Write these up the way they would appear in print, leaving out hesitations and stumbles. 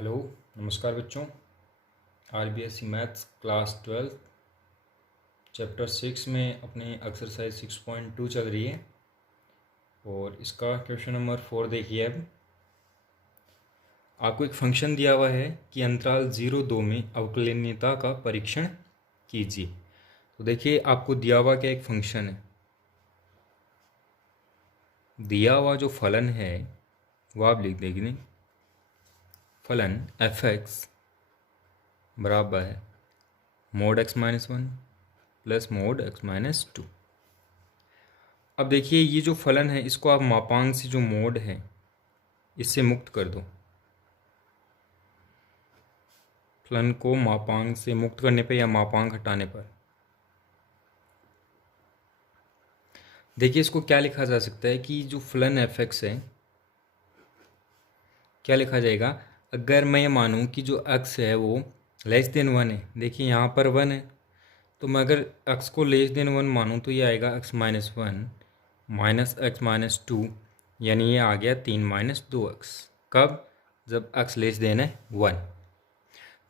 Hello, नमस्कार बच्चों। RBSC maths class 12 chapter 6 में अपने एक्सरसाइज 6.2 चल रही है और इसका क्वेश्चन नंबर 4 देखिए। अब आपको एक फंक्शन दिया हुआ है कि अंतराल 0-2 में अवकलनीयता का परीक्षण कीजिए। तो देखिए, आपको दिया हुआ क्या एक फंक्शन है, दिया हुआ जो फलन है वो आप लिख देंगे। फलन एफ एक्स बराबर है mode x minus 1 plus mode x minus 2। अब देखिए, ये जो फलन है इसको आप मापांक से जो मोड है इससे मुक्त कर दो। फलन को मापांक से मुक्त करने पे या मापांक हटाने पर देखिए इसको क्या लिखा जा सकता है कि जो फलन एफ एक्स है क्या लिखा जाएगा। अगर मैं ये मानूं कि जो एक्स है वो लेस देन 1 है, देखिए यहाँ पर 1 है, तो मैं अगर एक्स को लेस देन 1 मानूं तो ये आएगा x minus 1 minus x minus 2, यानी ये आ गया 3 माइनस 2x। कब? जब एक्स लेस देन है 1।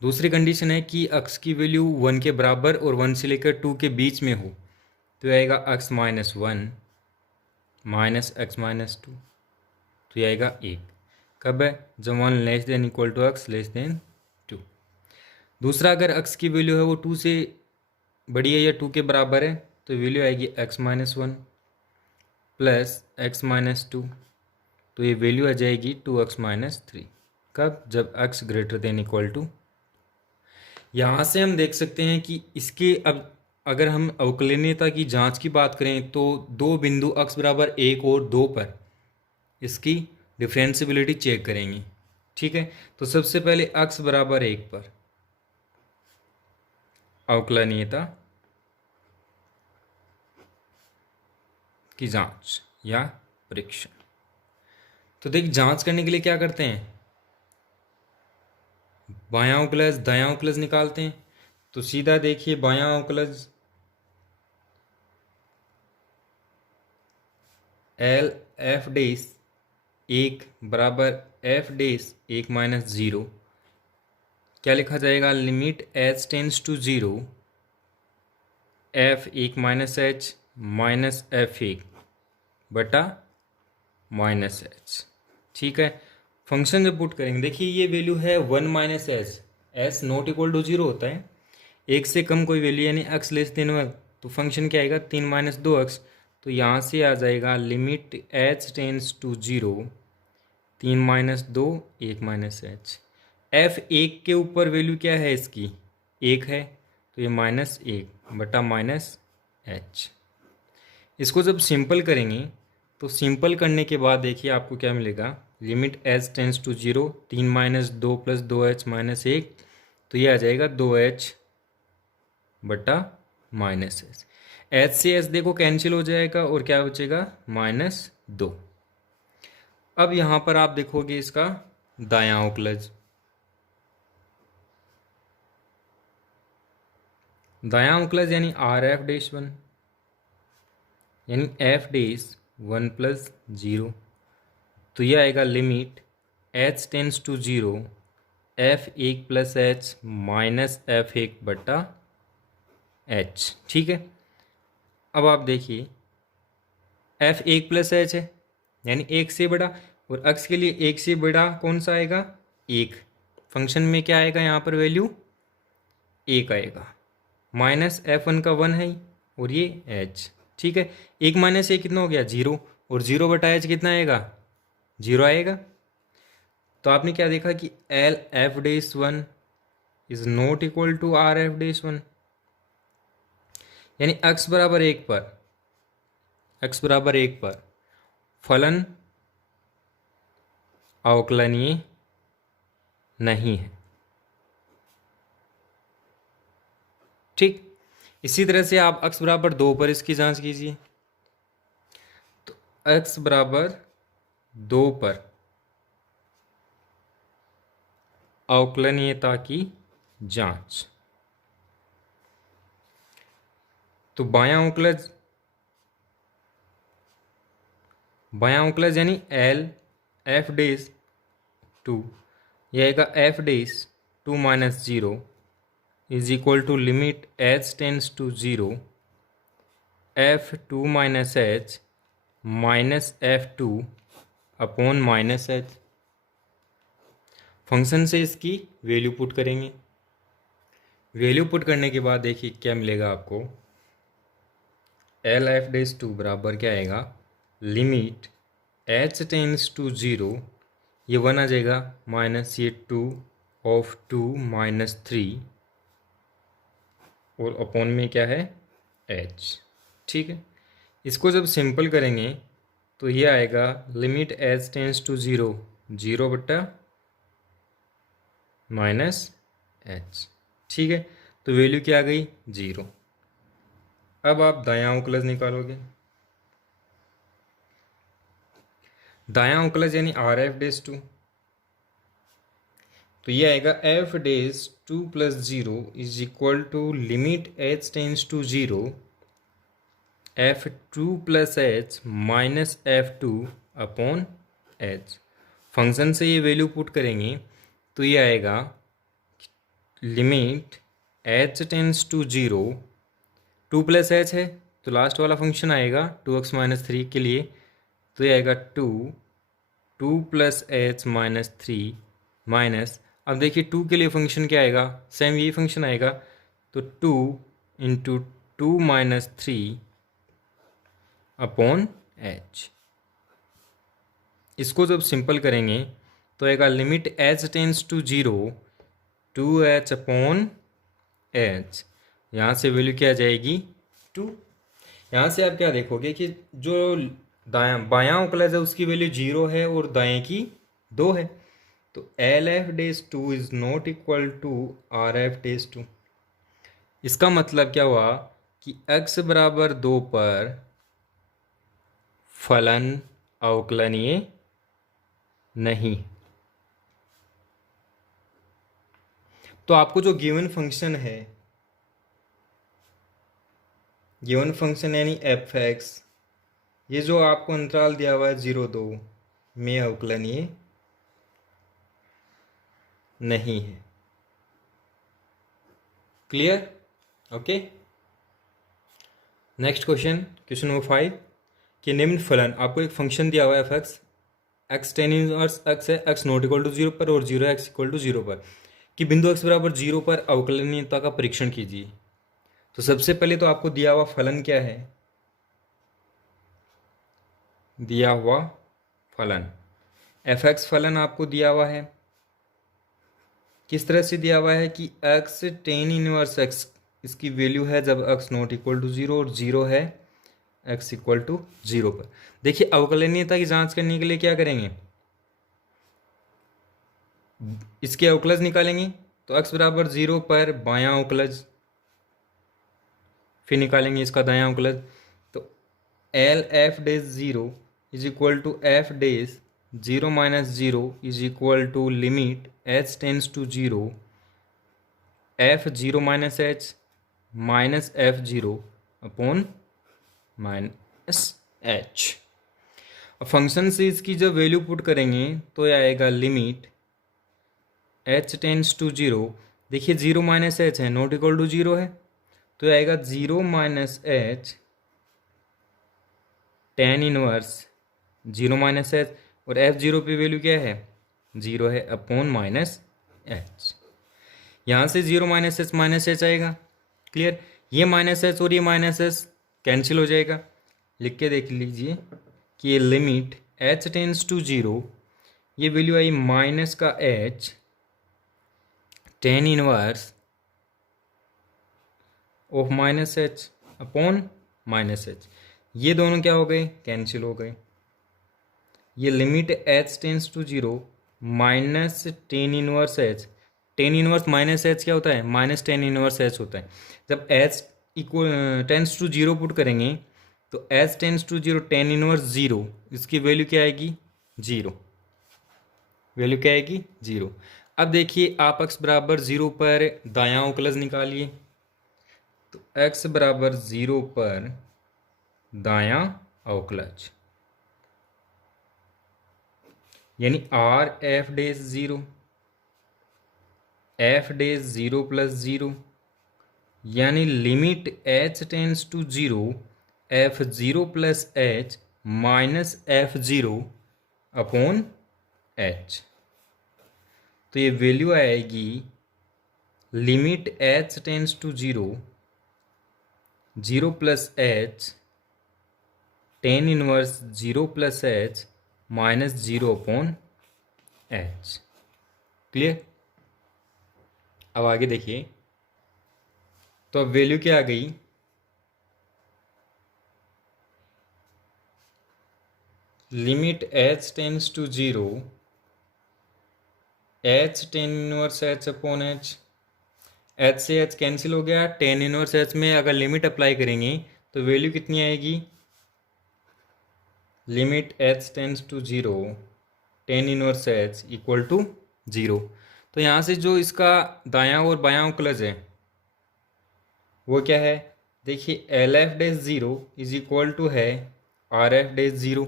दूसरी कंडीशन है कि x की वैल्यू 1 के बराबर और 1 से लेकर 2 के बीच में हो, तो ये आएगा x minus 1 minus x minus 2, तो ये आएगा 1। कब है? जब 1 less than equal to x less than 2। दूसरा, अगर x की वैल्यू है वो 2 से बड़ी है या 2 के बराबर है, तो वैल्यू आएगी x minus 1 plus x minus 2, तो ये वैल्यू आ जाएगी 2x माइनस 3। कब? जब x greater than equal to. यहाँ से हम देख सकते हैं कि इसके अब अगर हम अवकलनीयता की जांच की बात करें तो दो बिंदु x बराबर 1 और 2 पर इसकी डिफरेंशियबिलिटी चेक करेंगे। ठीक है, तो सबसे पहले x बराबर 1 पर अवकलनीयता की जांच या परीक्षण। तो देख, जांच करने के लिए क्या करते हैं, बायां अवकलज दायां अवकलज निकालते हैं। तो सीधा देखिए, बायां अवकलज एल एफ डेस 1 बराबर एफ डेस 1 माइनस 0, क्या लिखा जाएगा, limit h tends to 0 f 1 minus h minus f 1 बटा माइनस एच। ठीक है, फंक्शन जब पुट करेंगे, देखिए ये वैल्यू है 1 minus h, h not equal to 0 होता है, एक से कम कोई वैल्यू यानी एक्स लेस देन 1, तो फंक्शन क्या आएगा 3 माइनस 2x। तो यहाँ से आ जाएगा limit h tends to 0 3 minus 2 1 minus h. F 1 के ऊपर वैल्यू क्या है इसकी 1 है, तो ये माइनस 1 बटा माइनस एच। इसको जब सिंपल करेंगे तो सिंपल करने के बाद देखिए आपको क्या मिलेगा, limit h tends to 0 3 minus 2 plus 2h minus 1, तो ये आ जाएगा 2h बटा माइनस एच। एच से एच देखो कैंसिल हो जाएगा और क्या बचेगा -2। अब यहाँ पर आप देखोगे इसका दायां अवकलज, दायां अवकलज यानी आर एफ डेश 1 यानी एफ डेश 1 प्लस 0, तो यह आएगा limit h tends to 0 f 1 plus h minus f 1 बटा एच। ठीक है, अब आप देखिए एफ 1 प्लस एच है यानी 1 से बड़ा, और x के लिए 1 से बड़ा कौन सा आएगा 1, फंक्शन में क्या आएगा यहाँ पर वैल्यू 1 आएगा, माइनस f1 का 1 है और ये h। ठीक है, 1 माइनस 1 कितना हो गया 0, और 0 बटा h कितना आएगा 0 आएगा। तो आपने क्या देखा कि L F dash 1 is not equal to R F dash 1, यानी x बराबर 1 पर, x बराबर 1 पर फलन अवकलनीय नहीं है। ठीक, इसी तरह से आप x बराबर 2 पर इसकी जांच कीजिए। तो x बराबर 2 पर अवकलनीयता की जांच, तो बायां अवकलज यानी एल एफ डेस 2 यह आएगा f dash 2 minus 0 is equal to limit h tends to 0 f 2 minus h minus f 2 upon minus h. Function से इसकी वैल्यू पुट करेंगे। वैल्यू पुट करने के बाद देखिए क्या मिलेगा आपको। एल एफ डेज 2 बराबर क्या आएगा, लिमिट एच टेंस टू 0, ये 1 आ जाएगा, माइनस ये 2 ऑफ 2 माइनस 3 और अपॉन में क्या है एच। ठीक है, इसको जब सिंपल करेंगे तो ये आएगा लिमिट एच टेंस टू 0, 0 बट्टा माइनस एच। ठीक है, तो वैल्यू क्या आ गई 0। अब आप दायां उकलज निकालोगे। दायां उकलज यानी आर एफ डेज 2, तो ये आएगा f dash 2 plus 0 is equal to limit h tends to 0 f 2 plus h minus f 2 upon h. Function से ये वैल्यू पुट करेंगे तो ये आएगा limit h tends to 0, 2 plus h है तो लास्ट वाला फंक्शन आएगा 2x माइनस 3 के लिए, तो ये आएगा 2 प्लस एच माइनस 3 माइनस, अब देखिए 2 के लिए फंक्शन क्या आएगा, सेम यही फंक्शन आएगा, तो 2 इंटू 2 माइनस 3 अपॉन एच। इसको जब सिंपल करेंगे तो आएगा limit h tends to 0 2h upon h. यहाँ से वैल्यू क्या आ जाएगी 2। यहाँ से आप क्या देखोगे कि जो बायां उकलज है उसकी वैल्यू 0 है और दाएं की 2 है, तो L f dash 2 is not equal to R f dash 2। इसका मतलब क्या हुआ कि x बराबर 2 पर फलन अवकलनीय नहीं। तो आपको जो गिवन फंक्शन है, गिवन फंक्शन यानी एफ एक्स, ये जो आपको अंतराल दिया हुआ है 0-2 में अवकलनीय नहीं है। Clear? Okay, next question, question number 5 कि निम्न फलन, आपको एक फंक्शन दिया हुआ है F x, x tan inverse x है, एक्स नॉट इक्वल टू 0 पर और 0 एक्स इक्वल टू 0 पर, कि बिंदु एक्स बराबर 0 पर अवकलनीयता का परीक्षण कीजिए। तो सबसे पहले तो आपको दिया हुआ फलन क्या है, दिया हुआ फलन एफ एक्स फलन आपको दिया हुआ है। किस तरह से दिया हुआ है कि एक्स टेन इनवर्स एक्स, इसकी वैल्यू है जब एक्स नॉट इक्वल टू 0 और 0 है एक्स इक्वल टू 0 पर। देखिए अवकलनीयता की जांच करने के लिए क्या करेंगे, इसके अवकलज निकालेंगे, तो एक्स बराबर 0 पर बायां अवकलज, फिर निकालेंगे इसका दायां अवकलज, तो L f dash 0 is equal to f dash 0 minus 0 is equal to limit h tends to 0 f 0 minus h minus f 0 upon minus h. Function से इसकी जब वैल्यू पुट करेंगे तो यह आएगा लिमिट एच टेंस टू 0, देखिए 0 minus H है, not equal to 0 है, तो यह आएगा 0 minus H tan inverse 0 minus H, और एफ 0 पे वैल्यू क्या है 0 है, अपॉन माइनस एच। यहाँ से 0 माइनस एच आएगा। क्लियर? ये माइनस एच और ये माइनस एच कैंसिल हो जाएगा। लिख के देख लीजिए कि ये लिमिट एच टेंस टू 0, ये वैल्यू आई माइनस का h tan inverse of minus h upon minus h, ये दोनों क्या हो गए कैंसिल हो गए। ये limit h tends to 0 minus tan inverse h, tan inverse minus h क्या होता है माइनस टेन इनवर्स एच होता है। जब h equal tends to 0 put करेंगे तो h tends to 0 tan inverse 0, इसकी वैल्यू क्या आएगी 0, वैल्यू क्या आएगी 0। अब देखिए आप x बराबर 0 पर दायां अवकलज निकालिए, तो x बराबर 0 पर दायां अवकलज यानी R f dash 0 f dash 0 plus 0, यानी limit h tends to 0 f 0 plus h minus f 0 upon h. तो ये वैल्यू आएगी limit h tends to 0 0 plus h tan inverse 0 plus h minus 0 upon h. Clear? अब आगे देखिए, तो अब value क्या आ गई, limit h tends to 0 h tan inverse h upon H, h से एच कैंसिल हो गया, टेन इनवर्स एच में अगर लिमिट अप्लाई करेंगे तो वैल्यू कितनी आएगी, limit h tends to 0 tan inverse h equal to 0। तो यहाँ से जो इसका दायां और बायां उकलज है वो क्या है, देखिए L f dash 0 is equal to है आर एफ डैश 0,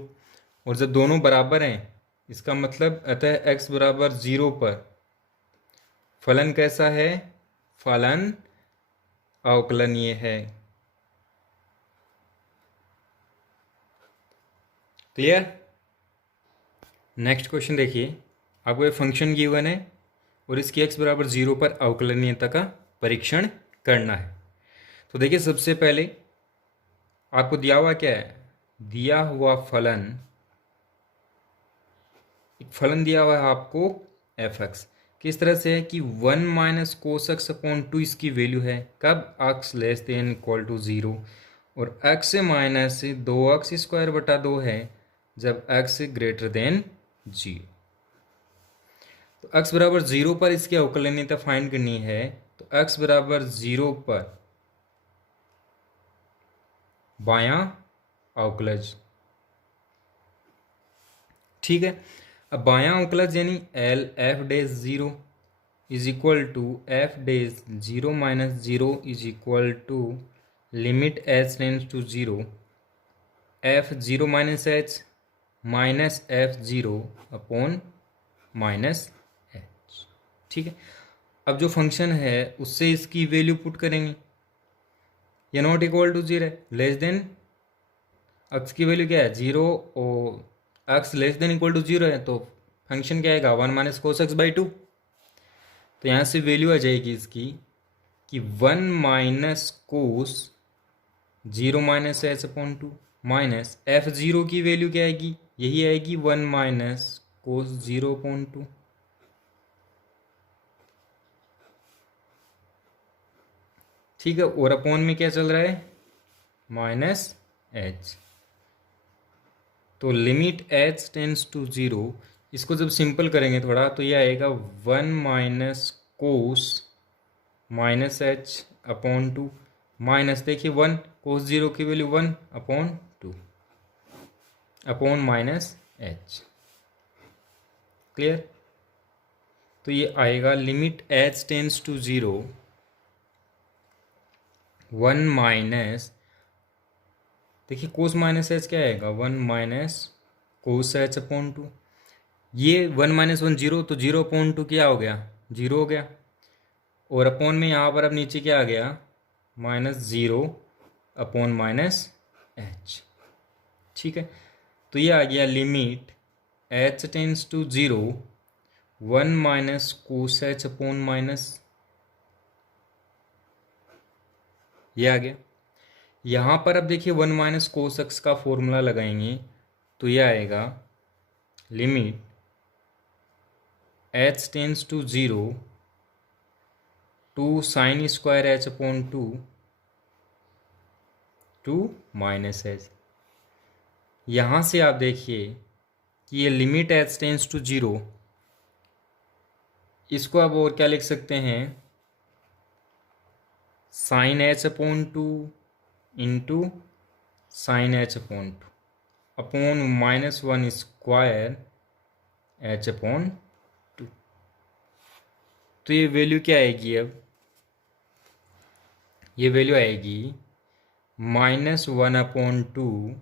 और जब दोनों बराबर हैं इसका मतलब अतः x बराबर 0 पर फलन कैसा है, फलन अवकलनीय है। क्लियर? नेक्स्ट क्वेश्चन देखिए, आपको ये फंक्शन गिवन है और इसकी x बराबर 0 पर अवकलनीयता का परीक्षण करना है। तो देखिए सबसे पहले आपको दिया हुआ क्या है, दिया हुआ फलन, एक फलन दिया हुआ है आपको एफ एक्स, किस तरह से है कि 1 माइनस कोस एक्स अपॉन 2 इसकी वैल्यू है, कब x less than equal to 0, और एक्स से माइनस 2x स्क्वायर बटा 2 है जब एक्स ग्रेटर देन 0। तो x बराबर 0 पर इसकी अवकलनीयता फाइंड करनी है, तो x बराबर 0 पर बायां अवकलज, ठीक है। अब बायां अवकलज यानी L f dash 0 is equal to f dash 0 minus 0 is equal to limit h tends to 0 f 0 minus h minus f 0 upon minus h, ठीक है। अब जो फंक्शन है उससे इसकी वैल्यू पुट करेंगे, ये नॉट इक्वल टू 0 है, लेस देन एक्स की वैल्यू क्या है 0 और x less than equal to 0 है, तो फंक्शन क्या आएगा 1 माइनस कोस एक्स बाई 2। तो यहाँ से वैल्यू आ जाएगी इसकी कि 1 minus cos 0 minus h upon 2 minus f 0 की वैल्यू क्या आएगी, यही आएगी 1 माइनस कोस 0 अपॉन 2, ठीक है। और अपॉन में क्या चल रहा है, माइनस एच। तो लिमिट एच टेंस टू 0, इसको जब सिंपल करेंगे थोड़ा तो ये आएगा 1 minus cos minus h upon 2 minus, देखिए 1 कोस 0 की value 1 upon 2 upon minus h. Clear? तो ये आएगा limit h tends to 0 1 minus, देखिए कोस माइनस एच क्या आएगा 1 माइनस कोस एच अपॉन 2, ये 1 माइनस 1 0, तो 0 अपॉन 2 क्या हो गया 0 हो गया, और अपॉन में यहाँ पर अब नीचे क्या आ गया माइनस 0 अपॉन माइनस एच, ठीक है। तो ये आ गया limit h tends to 0 1 minus cos h upon minus, ये आ गया। यहाँ पर अब देखिए 1 माइनस कोस एक्स का फॉर्मूला लगाएंगे तो ये आएगा limit h tends to 0 2 sine square h upon 2 minus h. यहाँ से आप देखिए कि ये लिमिट एच टेंस टू 0, इसको आप और क्या लिख सकते हैं, sine h upon 2 into sine h upon 2 upon minus 1 square h upon 2। तो ये वैल्यू क्या आएगी, अब ये वैल्यू आएगी minus 1 upon 2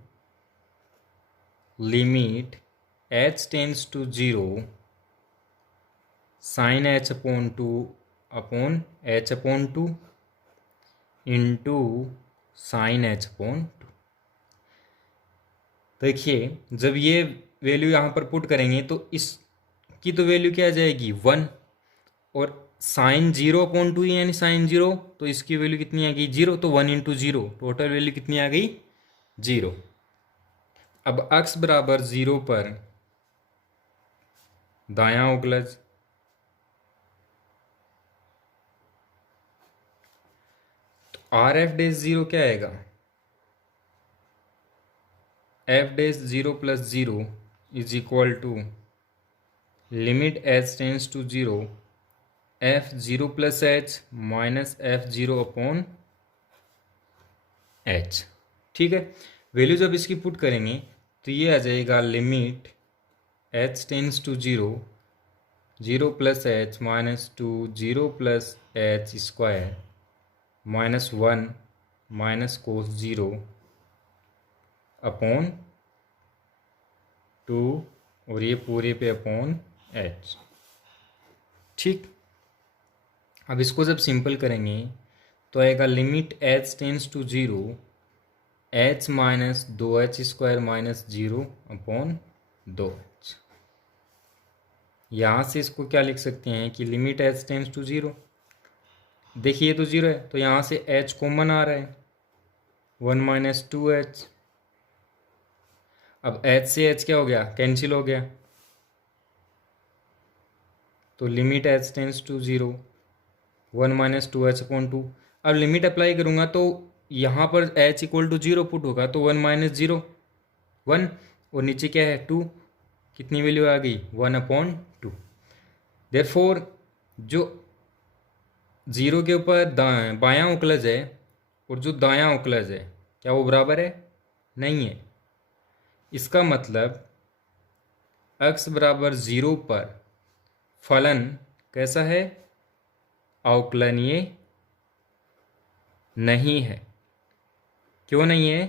limit h tends to 0 sine h upon 2 upon h upon 2 into sine h upon 2। देखिए जब ये वैल्यू यहाँ पर पुट करेंगे तो इसकी तो वैल्यू क्या आ जाएगी 1, और साइन 0 अपॉन 2 यानी साइन 0, तो इसकी वैल्यू कितनी आ गई 0, तो 1 इंटू 0, टोटल वैल्यू कितनी आ गई 0। अब x बराबर 0 पर दायां उगलज, तो आर एफ डैश 0 क्या आएगा, f dash 0 plus 0 is equal to limit h tends to 0 f 0 plus h minus f 0 upon h. ठीक है, वैल्यू जब इसकी पुट करेंगे तो ये आ जाएगा limit h tends to 0 0 plus h minus 2 0 plus h square minus 1 minus cos 0 upon 2 और ये पूरे पे अपॉन एच। ठीक, अब इसको जब सिंपल करेंगे तो आएगा limit h tends to 0 h minus 2h square minus 0 upon 2h। यहाँ से इसको क्या लिख सकते हैं कि लिमिट एच टेंस टू 0, देखिए ये तो 0 है तो यहाँ से h कॉमन आ रहा है 1 माइनस 2h। अब h से h क्या हो गया, कैंसिल हो गया, तो limit h tends to 0 1 minus 2h upon 2। अब लिमिट अप्लाई करूँगा तो यहाँ पर h इक्वल टू 0 पुट होगा, तो 1 माइनस 0 1, और नीचे क्या है 2, कितनी वैल्यू आ गई 1 अपॉन 2। देयरफॉर जो 0 के ऊपर बायां उकलज है और जो दायां उकलज है क्या वो बराबर है, नहीं है। इसका मतलब x बराबर 0 पर फलन कैसा है, अवकलनीय नहीं है। क्यों नहीं है,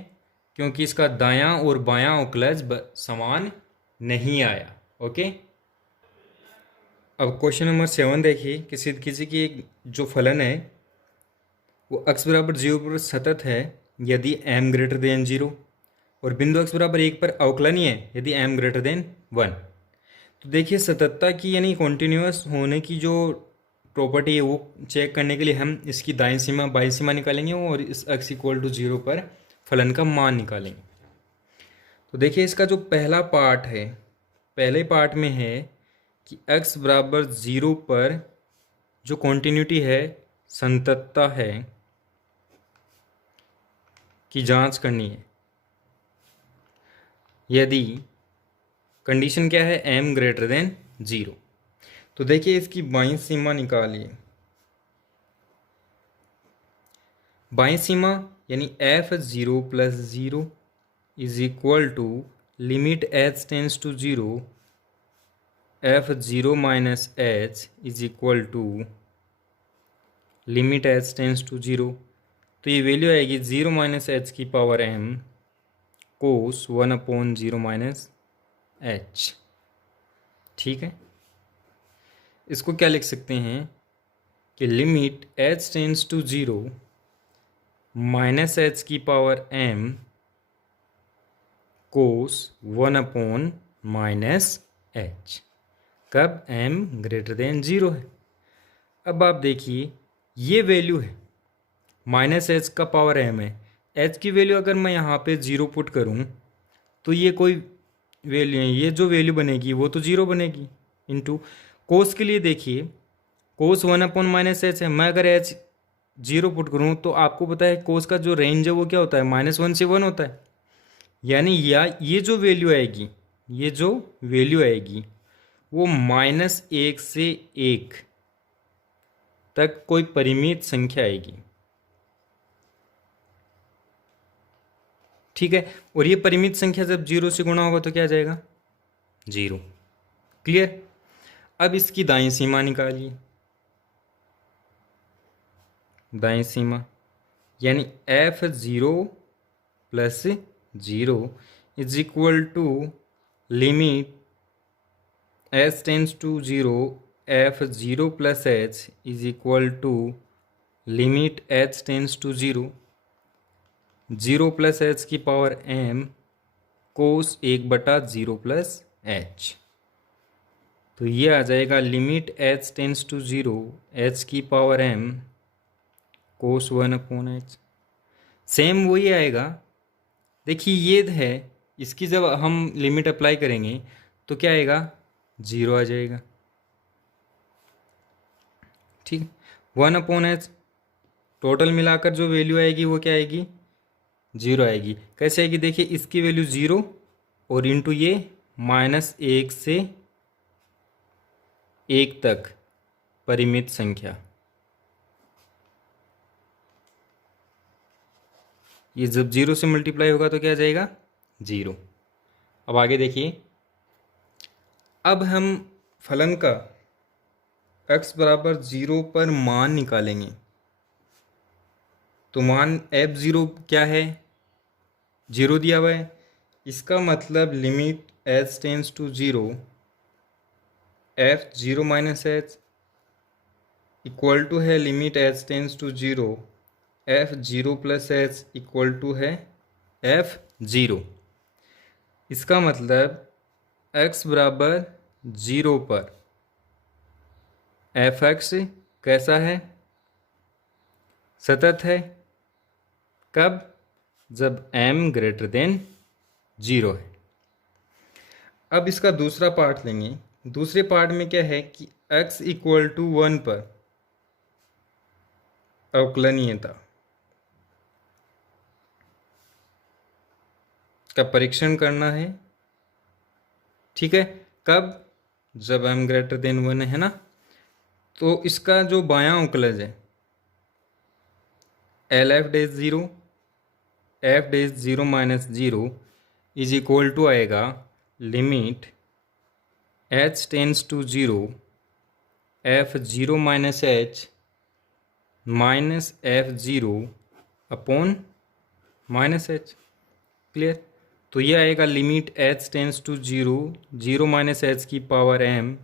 क्योंकि इसका दायां और बायां उकलज समान नहीं आया। ओके, अब क्वेश्चन नंबर 7 देखिए, किसी की एक जो फलन है वो x बराबर 0 पर सतत है यदि m ग्रेटर देन 0, और बिंदु x बराबर 1 पर अवकलनीय है यदि m ग्रेटर देन 1। तो देखिए सततता की यानी कॉन्टिन्यूस होने की जो प्रॉपर्टी है वो चेक करने के लिए हम इसकी दाईं सीमा बाईं सीमा निकालेंगे और इस x इक्वल टू 0 पर फलन का मान निकालेंगे। तो देखिए इसका जो पहला पार्ट है, पहले पार्ट में है कि x बराबर 0 पर जो कॉन्टिन्यूटी है संततता है की जांच करनी है। यदि कंडीशन क्या है m ग्रेटर देन 0, तो देखिए इसकी बाईं सीमा निकालिए। बाईं सीमा यानी f 0 plus 0 is equal to limit h tends to 0 f 0 minus h is equal to limit h tends to 0। तो ये वैल्यू आएगी 0 माइनस h की power m cos 1 upon 0 minus h। ठीक है, इसको क्या लिख सकते हैं कि limit h tends to 0 minus h की power m cos 1 upon minus h, कब m ग्रेटर देन 0 है। अब आप देखिए ये वैल्यू है माइनस h का पावर m है, h की वैल्यू अगर मैं यहाँ पे 0 पुट करूँ तो ये कोई वैल्यू है, ये जो वैल्यू बनेगी वो तो 0 बनेगी। इनटू कोस के लिए देखिए कोस 1 अपॉन माइनस एच है, मैं अगर h 0 पुट करूँ तो आपको पता है कोस का जो रेंज है वो क्या होता है -1 से 1 होता है। यानी ये जो वैल्यू आएगी, ये जो वैल्यू आएगी वो -1 से 1 तक कोई परिमित संख्या आएगी। ठीक है, और ये परिमित संख्या जब 0 से गुणा होगा तो क्या आ जाएगा 0। क्लियर, अब इसकी दाईं सीमा निकालिए। दाईं सीमा यानी f 0 plus 0 is equal to limit h tends to 0 f zero plus h is equal to limit h tends to zero, zero plus h की power m cos 1/0 plus h. तो ये आ जाएगा limit h tends to zero h की power m cos 1/h। Same वही आएगा। देखिए ये है, इसकी जब हम लिमिट अप्लाई करेंगे तो क्या आएगा, ज़ीरो आ जाएगा। ठीक, 1/h टोटल मिलाकर जो वैल्यू आएगी वो क्या आएगी, ज़ीरो आएगी। कैसे आएगी, देखिए इसकी वैल्यू ज़ीरो और इंटू ये -1 से 1 तक परिमित संख्या, ये जब ज़ीरो से मल्टीप्लाई होगा तो क्या आ जाएगा, ज़ीरो। अब आगे देखिए, अब हम फलन का x बराबर 0 पर मान निकालेंगे। तो मान f0 क्या है, 0 दिया हुआ है। इसका मतलब limit h tends to 0 f0 minus H equal to है limit h tends to 0 f0 plus H equal to है f0। इसका मतलब x बराबर 0 पर f(x) कैसा है, सतत है। कब, जब m ग्रेटर देन 0 है। अब इसका दूसरा पार्ट लेंगे। दूसरे पार्ट में क्या है कि x इक्वल टू 1 पर अवकलनीयता का परीक्षण करना है। ठीक है, कब, जब m ग्रेटर देन 1 है ना। तो इसका जो बायां अवकलज है LF'0 f'0 minus 0 is equal to आएगा limit h tends to 0 f0 minus h minus f0 upon minus h। Clear. तो ये आएगा limit h tends to 0 0 minus h की power m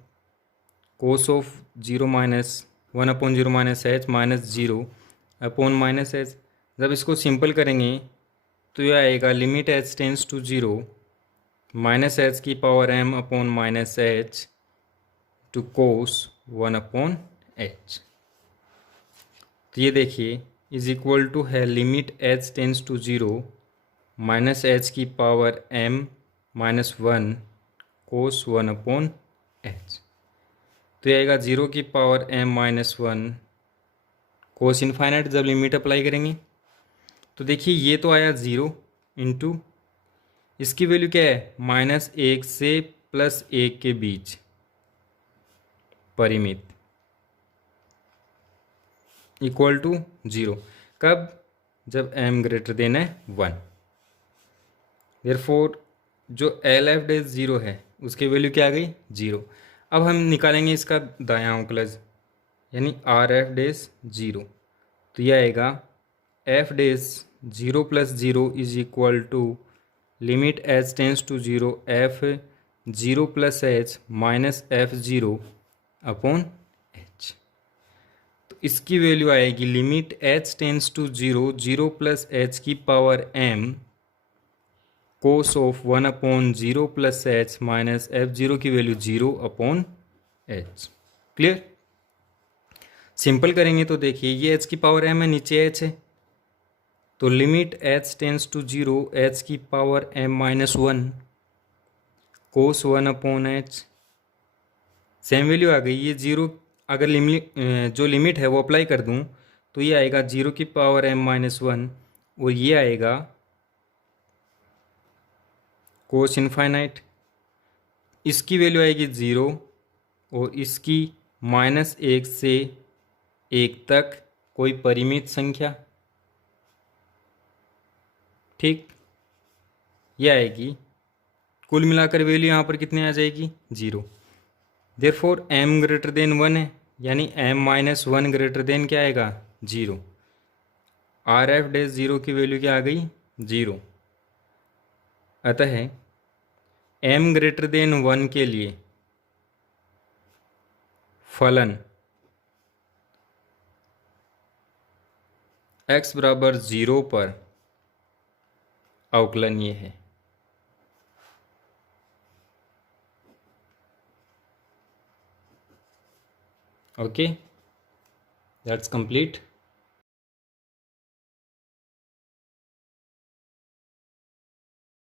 cos of 0 minus 1/0 minus h minus 0 upon minus h। जब इसको simple करेंगे तो यह आएगा limit h tends to 0 minus h की power m upon minus h to cos 1/h। तो ये देखिए इज इक्वल टू है limit h tends to 0 minus h की power m minus 1 cos 1/h। तो ये आएगा 0 की power m minus 1 cos infinite. जब लिमिट अप्लाई करेंगे तो देखिए ये तो आया 0 इंटू इसकी वैल्यू क्या है, -1 से +1 के बीच परिमित इक्वल टू 0। कब, जब m ग्रेटर देन है 1। देयरफॉर जो LF'0 है उसकी वैल्यू क्या आ गई, 0। अब हम निकालेंगे इसका दायां अवकलज यानी RF'0। तो यह आएगा f'0 plus 0 is equal to limit h tends to 0 f0 plus h minus f0 upon h। तो इसकी वैल्यू आएगी limit h tends to 0 0 plus h की power m cos of 1/0 plus h minus f0 की value 0/h। Clear. Simple करेंगे तो देखिए ये h की पावर m है, नीचे h है। तो लिमिट h टेंस टू 0 h की power m minus 1 cos 1/h। Same value आ गई। ये 0 अगर जो लिमिट है वो अप्लाई कर दूं तो ये आएगा 0 की पावर m माइनस 1 और ये आएगा कोस इनफाइनाइट। इसकी वैल्यू आएगी 0 और इसकी -1 से 1 तक कोई परिमित संख्या। ठीक, ये आएगी। कुल मिलाकर वैल्यू यहाँ पर कितनी आ जाएगी, 0। देयरफॉर m ग्रेटर देन 1 है यानी m माइनस 1 ग्रेटर देन क्या आएगा, 0। RF'0 की वैल्यू क्या आ गई, 0। अतः m ग्रेटर देन 1 के लिए फलन x बराबर 0 पर अवकलन ये है। Okay, that's complete.